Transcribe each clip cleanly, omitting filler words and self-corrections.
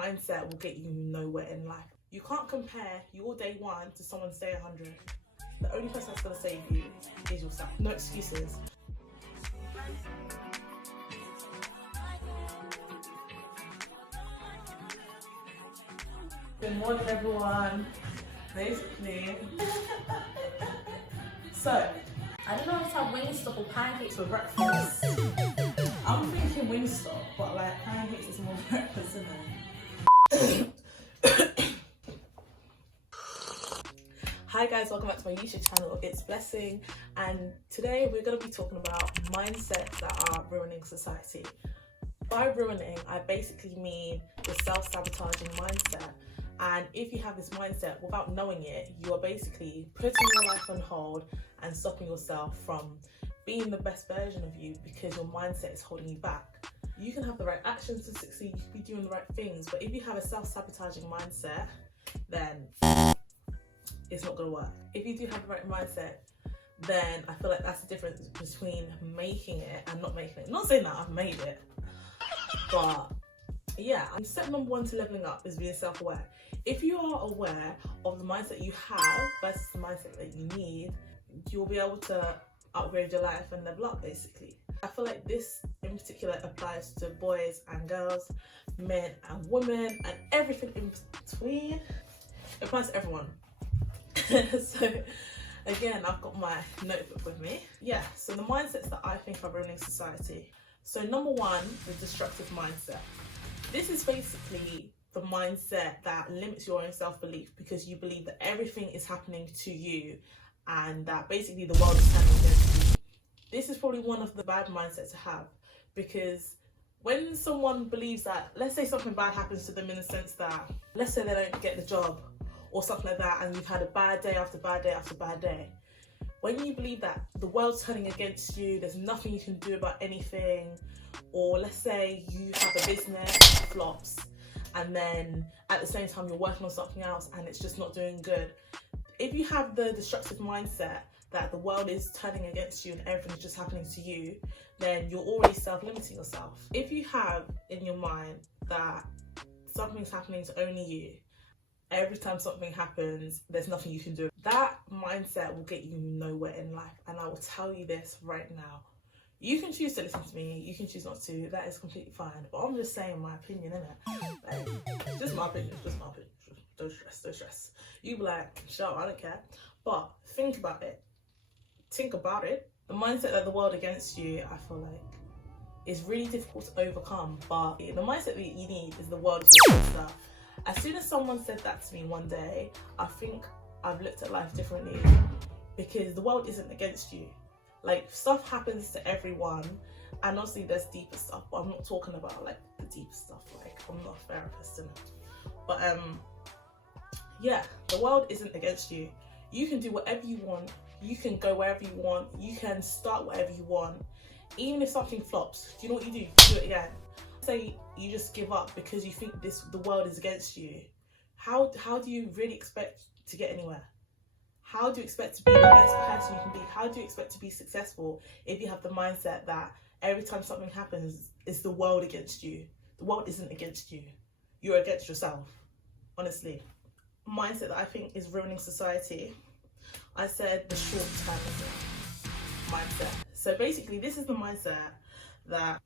mindset will get you nowhere in life. You can't compare your day 1 to someone's day 100. The only person that's going to save you is yourself. No excuses. Good morning, everyone. Basically, so I don't know if it's have Wingstop or pancakes for breakfast, I'm thinking Wingstop, but like pancakes is more breakfast, isn't it? Hi guys, welcome back to my YouTube channel. It's Blessing, and today we're going to be talking about mindsets that are ruining society. By ruining, I basically mean the self-sabotaging mindset. And if you have this mindset without knowing it, you are basically putting your life on hold and stopping yourself from being the best version of you because your mindset is holding you back. You can have the right actions to succeed, you can be doing the right things, but if you have a self-sabotaging mindset, then it's not going to work. If you do have the right mindset, then I feel like that's the difference between making it and not making it. I'm not saying that I've made it, but yeah, step number 1 to leveling up is being self-aware. If you are aware of the mindset you have versus the mindset that you need, you'll be able to upgrade your life and level up, basically. I feel like this in particular applies to boys and girls, men and women, and everything in between. It applies to everyone. So again, I've got my notebook with me. Yeah, so the mindsets that I think are ruining society. So number 1, the destructive mindset. This is basically the mindset that limits your own self-belief because you believe that everything is happening to you and that basically the world is turning against you. This is probably one of the bad mindsets to have, because when someone believes that, let's say something bad happens to them in the sense that, let's say they don't get the job or something like that, and you've had a bad day after bad day after bad day. When you believe that the world's turning against you, there's nothing you can do about anything, or let's say you have a business that flops, and then at the same time you're working on something else and it's just not doing good. If you have the destructive mindset that the world is turning against you and everything's just happening to you, then you're already self-limiting yourself. If you have in your mind that something's happening to only you, every time something happens, there's nothing you can do, that mindset will get you nowhere in life. And I will tell you this right now. You can choose to listen to me, you can choose not to, that is completely fine. But I'm just saying my opinion, innit? Like, just my opinion, just my opinion. Don't stress. You be like, shut up, I don't care. But think about it. The mindset that the world against you, I feel like, is really difficult to overcome. But the mindset that you need is the world is your sister. As soon as someone said that to me one day, I think I've looked at life differently, because the world isn't against you. Like, stuff happens to everyone, and obviously there's deeper stuff, but I'm not talking about like the deep stuff. Like, I'm not a therapist, but yeah, the world isn't against you. You can do whatever you want, you can go wherever you want, you can start whatever you want. Even if something flops, do you know what you do? You do it again. Say you just give up because you think the world is against you. How do you really expect to get anywhere? How do you expect to be the best person you can be? How do you expect to be successful if you have the mindset that every time something happens, it's the world against you? The world isn't against you. You're against yourself, honestly. Mindset that I think is ruining society. I said the short-termism mindset. So basically, this is the mindset that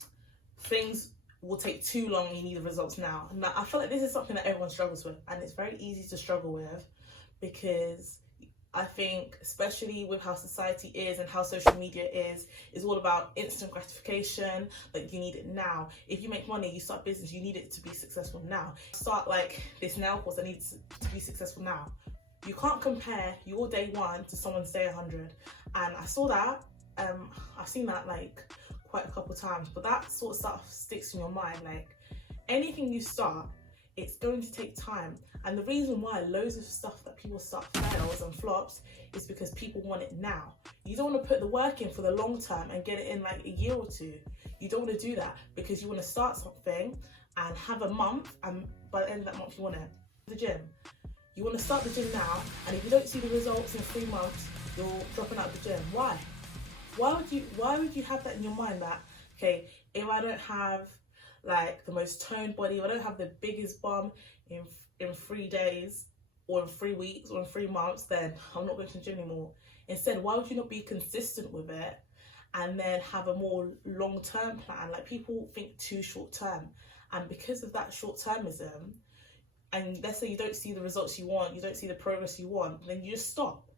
things will take too long and you need the results now. Now, I feel like this is something that everyone struggles with, and it's very easy to struggle with, because I think, especially with how society is and how social media is all about instant gratification. Like, you need it now. If you make money, you start business, you need it to be successful now. Start like this nail course, I need to be successful now. You can't compare your day 1 to someone's day 100. And I saw that, I've seen that like quite a couple of times, but that sort of stuff sticks in your mind. Like, anything you start, it's going to take time. And the reason why loads of stuff that people start fails and flops is because people want it now. You don't want to put the work in for the long term and get it in like a year or 2. You don't want to do that, because you want to start something and have a month, and by the end of that month you want it. The gym. You want to start the gym now, and if you don't see the results in 3 months, you're dropping out of the gym. Why? Why would you have that in your mind that, okay, if I don't have like the most toned body, or I don't have the biggest bum in 3 days or in 3 weeks or in 3 months, then I'm not going to the gym anymore. Instead, why would you not be consistent with it and then have a more long-term plan? Like, people think too short-term, and because of that short-termism, and let's say you don't see the results you want, you don't see the progress you want, then you just stop.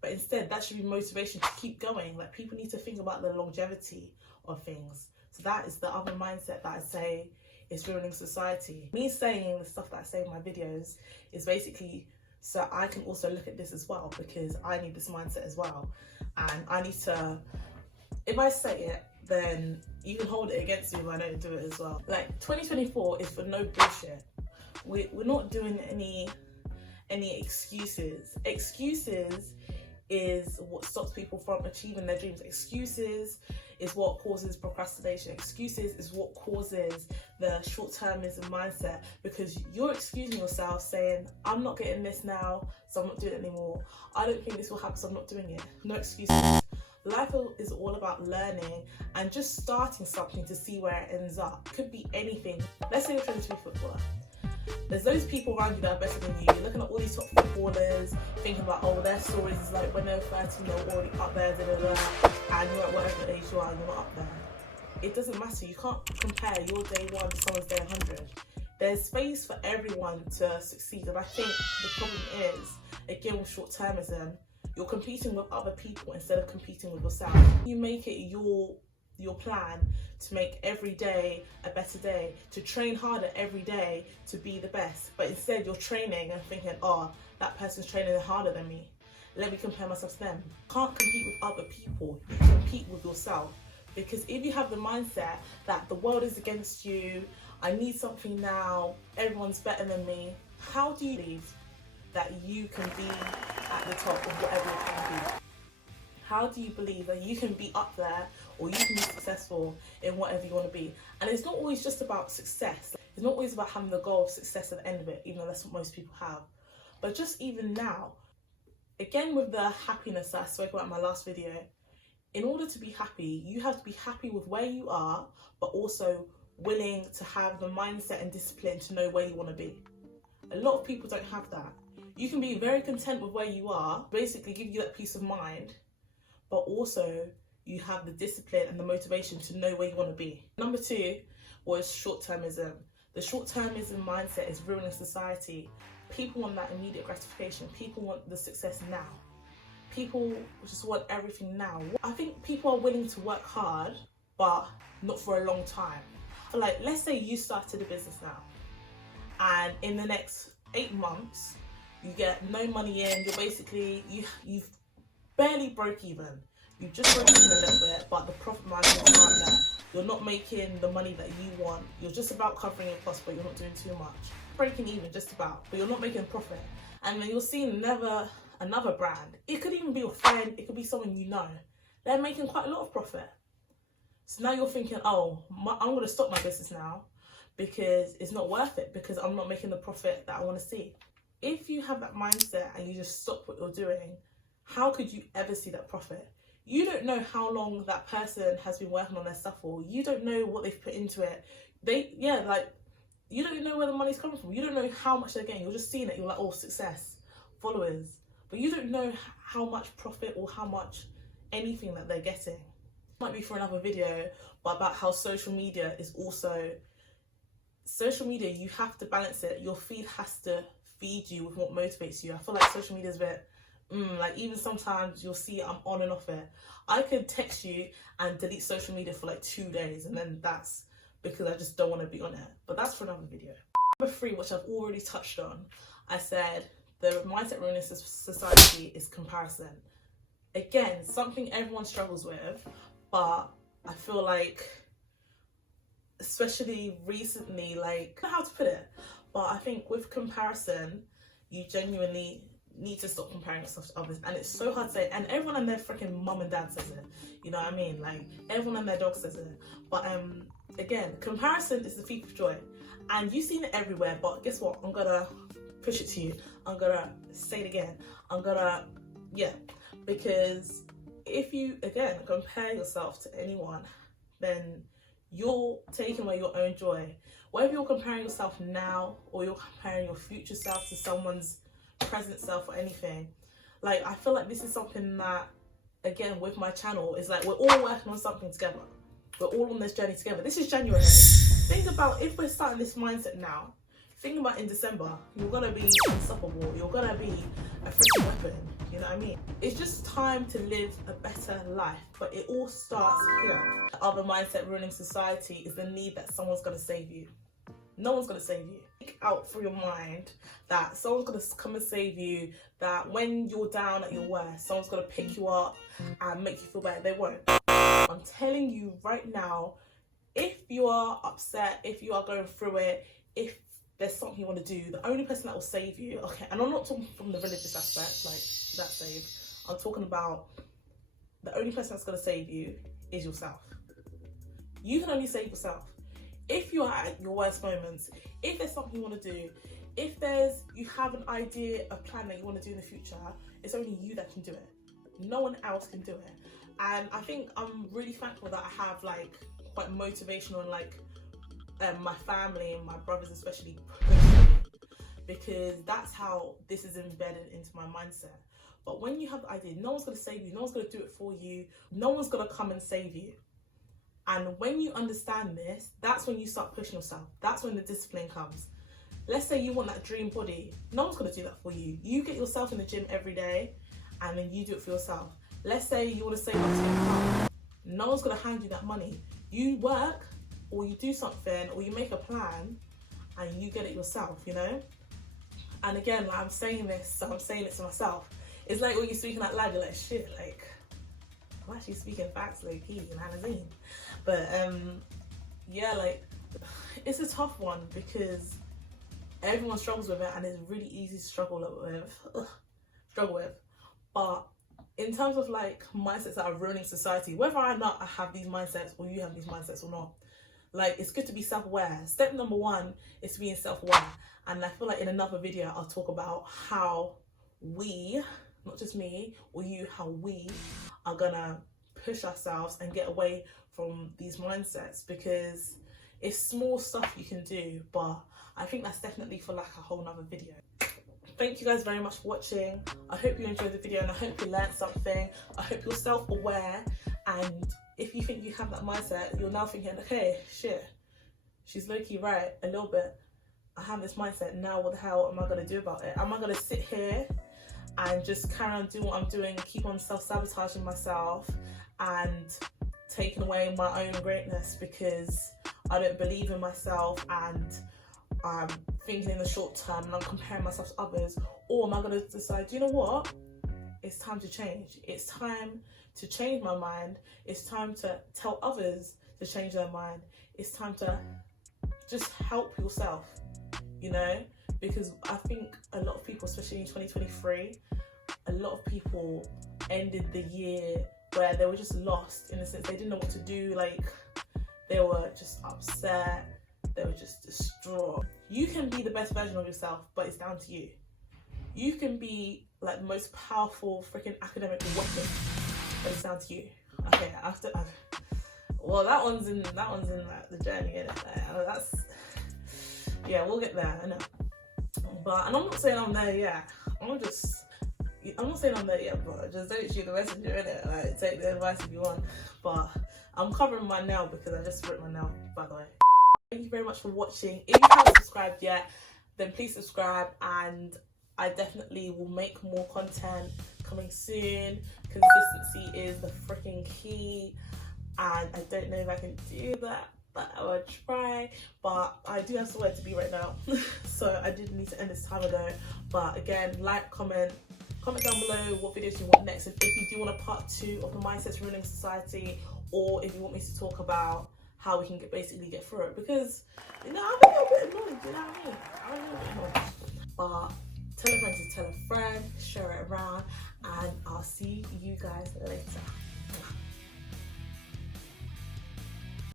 But instead, that should be motivation to keep going. Like, people need to think about the longevity of things. So that is the other mindset that I say is ruining society. Me saying the stuff that I say in my videos is basically so I can also look at this as well, because I need this mindset as well. And I need to, if I say it, then you can hold it against me if I don't do it as well. Like, 2024 is for no bullshit. We're not doing any excuses. Excuses is what stops people from achieving their dreams. Excuses is what causes procrastination. Excuses is what causes the short-termism mindset, because you're excusing yourself saying, I'm not getting this now, so I'm not doing it anymore. I don't think this will happen, so I'm not doing it. No excuses. Life is all about learning and just starting something to see where it ends up. It could be anything. Let's say you're trying to be a footballer. There's those people around you that are better than you. You're looking at all these top footballers, thinking about, oh, their stories is like when they were 13, they were already up there, and you're at whatever age you are, and you're not up there. It doesn't matter. You can't compare your day 1 to someone's day 100. There's space for everyone to succeed, and I think the problem is, again, with short-termism, you're competing with other people instead of competing with yourself. You make it your plan to make every day a better day, to train harder every day to be the best, but instead you're training and thinking, oh, that person's training harder than me, let me compare myself to them. You can't compete with other people, you compete with yourself. Because if you have the mindset that the world is against you, I need something now, everyone's better than me, how do you believe that you can be at the top of whatever you can be? How do you believe that you can be up there, or you can be successful in whatever you want to be? And it's not always just about success. It's not always about having the goal of success at the end of it, even though that's what most people have. But just even now, again with the happiness that I spoke about in my last video, in order to be happy, you have to be happy with where you are, but also willing to have the mindset and discipline to know where you want to be. A lot of people don't have that. You can be very content with where you are, basically give you that peace of mind, but also you have the discipline and the motivation to know where you want to be. Number 2 was short-termism. The short-termism mindset is ruining society. People want that immediate gratification. People want the success now. People just want everything now. I think people are willing to work hard, but not for a long time. Like, let's say you started a business now, and in the next 8 months, you get no money in. You're basically, you've barely broke even. You just broke even a little bit, but the profit margins aren't there. You're not making the money that you want. You're just about covering your costs, but you're not doing too much. Breaking even just about, but you're not making profit. And then you'll see another brand. It could even be your friend. It could be someone you know. They're making quite a lot of profit. So now you're thinking, oh, I'm going to stop my business now because it's not worth it, because I'm not making the profit that I want to see. If you have that mindset and you just stop what you're doing, how could you ever see that profit? You don't know how long that person has been working on their stuff for. You don't know what they've put into it. You don't know where the money's coming from. You don't know how much they're getting. You're just seeing it. You're like, oh, success, followers. But you don't know how much profit or how much anything that they're getting. Might be for another video, but about how social media is also... Social media, you have to balance it. Your feed has to feed you with what motivates you. I feel like social media is a bit... like, even sometimes you'll see I'm on and off it. I could text you and delete social media for like 2 days, and then that's because I just don't want to be on it. But that's for another video. Number 3, which I've already touched on, I said the mindset ruining society is comparison. Again, something everyone struggles with, but I feel like, especially recently, like, I don't know how to put it, but I think with comparison, you genuinely need to stop comparing yourself to others. And it's so hard to say, and everyone and their freaking mum and dad says it, you know what I mean? Like, everyone and their dog says it. But again, comparison is the thief of joy, and you've seen it everywhere. But guess what? I'm gonna push it to you. I'm gonna say it again. Because if you, again, compare yourself to anyone, then you're taking away your own joy. Whether you're comparing yourself now or you're comparing your future self to someone's present self or anything, like, I feel like this is something that, again, with my channel, is like we're all working on something together. We're all on this journey together. This is January. Think about, if we're starting this mindset now, think about in December, you're gonna be unstoppable. You're gonna be a freaking weapon. You know what I mean? It's just time to live a better life, but it all starts here. The other mindset ruining society is the need that someone's gonna save you. No one's gonna save you. Think out through your mind that someone's gonna come and save you, that when you're down at your worst, someone's gonna pick you up and make you feel better. They won't. I'm telling you right now, if you are upset, if you are going through it, if there's something you want to do, the only person that will save you, okay, and I'm not talking from the religious aspect, like that save, I'm talking about the only person that's going to save you is yourself. You can only save yourself. If you're at your worst moments, if there's something you want to do, if you have an idea, a plan that you want to do in the future, it's only you that can do it. No one else can do it. And I think I'm really thankful that I have like quite motivational and like my family and my brothers especially push me, because that's how this is embedded into my mindset. But when you have the idea, no one's going to save you, no one's going to do it for you, no one's going to come and save you. And when you understand this, that's when you start pushing yourself. That's when the discipline comes. Let's say you want that dream body, no one's going to do that for you. You get yourself in the gym every day and then you do it for yourself. Let's say you want to save up to your car, no one's going to hand you that money. You work, or you do something, or you make a plan and you get it yourself, you know? And again, like, I'm saying this to myself. It's like when you're speaking out loud, you're like, shit, like, I'm actually speaking facts low key in Hannah's. But yeah, like, it's a tough one because everyone struggles with it and it's really easy to struggle with. But in terms of like mindsets that are ruining society, whether or not I have these mindsets or you have these mindsets or not, like, it's good to be self-aware. Step number one is being self-aware. And I feel like in another video, I'll talk about how we, not just me or you, how we are gonna push ourselves and get away from these mindsets, because it's small stuff you can do, but I think that's definitely for like a whole nother video. Thank you guys very much for watching. I hope you enjoyed the video and I hope you learned something. I hope you're self-aware, and if you think you have that mindset, you're now thinking, okay, shit, she's low-key right, a little bit. I have this mindset, now what the hell am I gonna do about it? Am I gonna sit here and just carry on doing what I'm doing, keep on self-sabotaging myself and taking away my own greatness because I don't believe in myself and I'm thinking in the short term and I'm comparing myself to others? Or am I gonna decide, you know what? It's time to change. It's time to change my mind. It's time to tell others to change their mind. It's time to just help yourself, you know? Because I think a lot of people, especially in 2023, a lot of people ended the year where they were just lost, in a sense. They didn't know what to do. Like, they were just upset. They were just distraught. You can be the best version of yourself, but it's down to you. You can be like the most powerful freaking academic weapon, but it's down to you. Okay, well, that one's in like the journey, innit? That's, yeah, we'll get there, I know. But, and I'm not saying I'm there yet. I'm not saying I'm there yet, but just don't shoot the messenger, innit? Like, take the advice if you want. But I'm covering my nail because I just ripped my nail, by the way. Thank you very much for watching. If you haven't subscribed yet, then please subscribe, and I definitely will make more content coming soon. Consistency is the freaking key, and I don't know if I can do that, but I will try. But I do have somewhere to be right now, so I did need to end this time ago. But again, like, comment down below what videos you want next, and if you do want a part 2 of the Mindsets Ruining Society, or if you want me to talk about how we can basically get through it, because, you know, I'm a little bit annoyed, you know what I mean? I'm a little bit annoyed. But tell a friend to tell a friend, share it around, and I'll see you guys later.